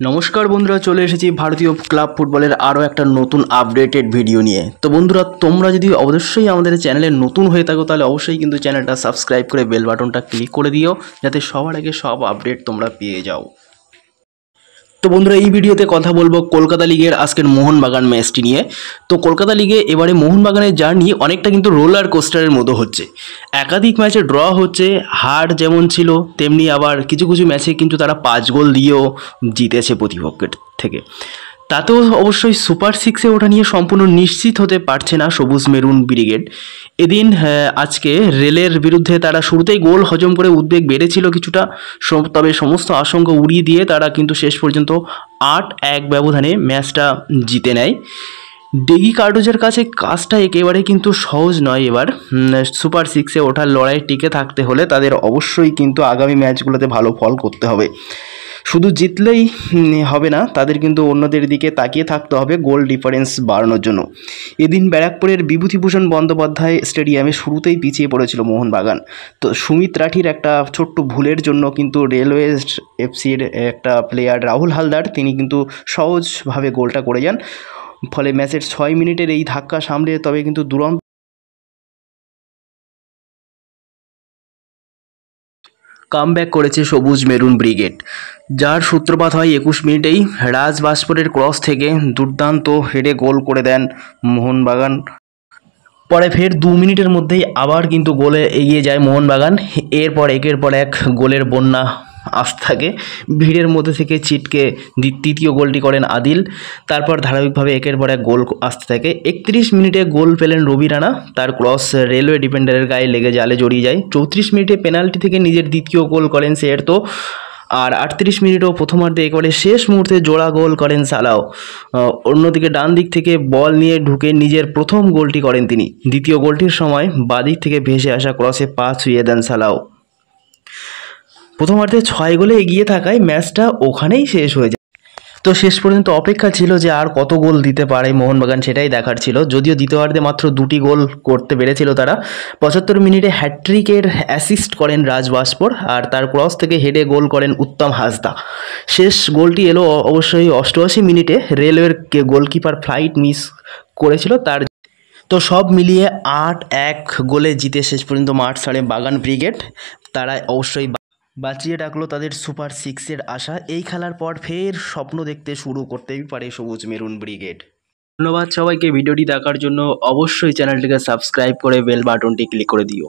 নমস্কার বন্ধুরা, চলে এসেছি ভারতীয় ক্লাব ফুটবলের আরও একটা নতুন আপডেটেড ভিডিও নিয়ে। তো বন্ধুরা, তোমরা যদি অবশ্যই আমাদের চ্যানেলে নতুন হয়ে থাকো তাহলে অবশ্যই কিন্তু চ্যানেলটা সাবস্ক্রাইব করে বেল বাটনটা ক্লিক করে দিও, যাতে সবার আগে সব আপডেট তোমরা পেয়ে যাও। তো বন্ধুরা, এই ভিডিওতে কথা বলবো কলকাতা লিগের আজকের মোহনবাগান ম্যাচটি নিয়ে। তো কলকাতা লিগে এবারে মোহনবাগানের জার্নি অনেকটা কিন্তু রোলার কোস্টারের মতো হচ্ছে। একাধিক ম্যাচে ড্র হচ্ছে, হার যেমন ছিল তেমনি আবার কিছু কিছু ম্যাচে কিন্তু তারা 5 গোল দিয়েও জিতেছে প্রতিপক্ষের থেকে। তাতেও অবশ্যই সুপার সিক্সে ওঠা নিয়ে সম্পূর্ণ নিশ্চিত হতে পারছে না সবুজ মেরুন ব্রিগেড। এদিন আজকে রেলের বিরুদ্ধে তারা শুরুতেই গোল হজম করে উদ্বেগ বেড়েছিল কিছুটা, তবে সমস্ত আশঙ্কা উড়িয়ে দিয়ে তারা কিন্তু শেষ পর্যন্ত 8-1 ব্যবধানে ম্যাচটা জিতে নেয়। ডেগি কার্ডোজের কাছে কাজটা একেবারে কিন্তু সহজ নয়। এবার সুপার সিক্সে ওঠার লড়াই টিকে থাকতে হলে তাদের অবশ্যই কিন্তু আগামী ম্যাচগুলোতে ভালো ফল করতে হবে। শুধু জিতলেই হবে না, তাদের কিন্তু অন্যদের দিকে তাকিয়ে থাকতে হবে গোল ডিফারেন্স বাড়ানোর জন্য। এদিন ব্যারাকপুরের বিভূতিভূষণ বন্দ্যোপাধ্যায় স্টেডিয়ামে শুরুতেই পিছিয়ে পড়েছিল মোহনবাগান। তো সুমিত রাঠির একটা ছোট্ট ভুলের জন্য কিন্তু রেলওয়ে এফসির একটা প্লেয়ার রাহুল হালদার তিনি কিন্তু সহজভাবে গোলটা করে যান। ফলে ম্যাচের 6 মিনিটের এই ধাক্কা সামলে তবে কিন্তু দুরন্ত কামব্যাক করেছে সবুজ মেরুন ব্রিগেড, যার সূত্রপাত হয় 21 মিনিটেই রাজ ভাস্করের ক্রস থেকে দুর্দান্ত হেডে গোল করে দেন মোহনবাগান। পরে ফের 2 মিনিটের মধ্যেই আবার কিন্তু গোলে এগিয়ে যায় মোহনবাগান। এরপর একের পর এক গোলের বন্যা আসতে থাকে, ভিড়ের মধ্যে থেকে ছিটকে তৃতীয় গোলটি করেন আদিল। তারপর ধারাবাহিকভাবে একের পর এক গোল আসতে থাকে। 31 মিনিটে গোল পেলেন রবি রানা, তার ক্রস রেলওয়ে ডিফেন্ডারের গায়ে লেগে জালে জড়িয়ে যায়। 34 মিনিটে পেনাল্টি থেকে নিজের দ্বিতীয় গোল করেন সেরতো। আর 38 মিনিটও প্রথমার্ধে একেবারে শেষ মুহূর্তে জোড়া গোল করেন সালাও। অন্যদিকে ডান দিক থেকে বল নিয়ে ঢুকে নিজের প্রথম গোলটি করেন তিনি। দ্বিতীয় গোলটির সময় বাদিক থেকে ভেসে আসা ক্রসে পা ছুঁয়ে দেন সালাও। প্রথমার্ধে 6 গোলে এগিয়ে থাকায় ম্যাচটা ওখানেই শেষ হয়ে যায়। তো শেষ পর্যন্ত অপেক্ষা ছিল যে আর কত গোল দিতে পারে মোহনবাগান, সেটাই দেখার ছিল। যদিও দ্বিতীয়ার্ধে মাত্র 2টি গোল করতে পেরেছিল তারা। 75 মিনিটে হ্যাট্রিকের অ্যাসিস্ট করেন রাজ ভাস্কর, আর তার ক্রস থেকে হেডে গোল করেন উত্তম হাসদা। শেষ গোলটি এলো অবশ্যই 88 মিনিটে, রেলওয়ের গোলকিপার ফ্লাইট মিস করেছিল তার। তো সব মিলিয়ে 8-1 গোলে জিতে শেষ পর্যন্ত মাঠ ছাড়ে বাগান ব্রিগেড। তারা অবশ্যই বাঁচিয়ে রাখলো তাদের সুপার সিক্সের আশা। এই খেলার পর ফের স্বপ্ন দেখতে শুরু করতেই পারে সবুজ মেরুন ব্রিগেড। ধন্যবাদ সবাইকে ভিডিওটি দেখার জন্য। অবশ্যই চ্যানেলটিকে সাবস্ক্রাইব করে বেল বাটনটি ক্লিক করে দিও।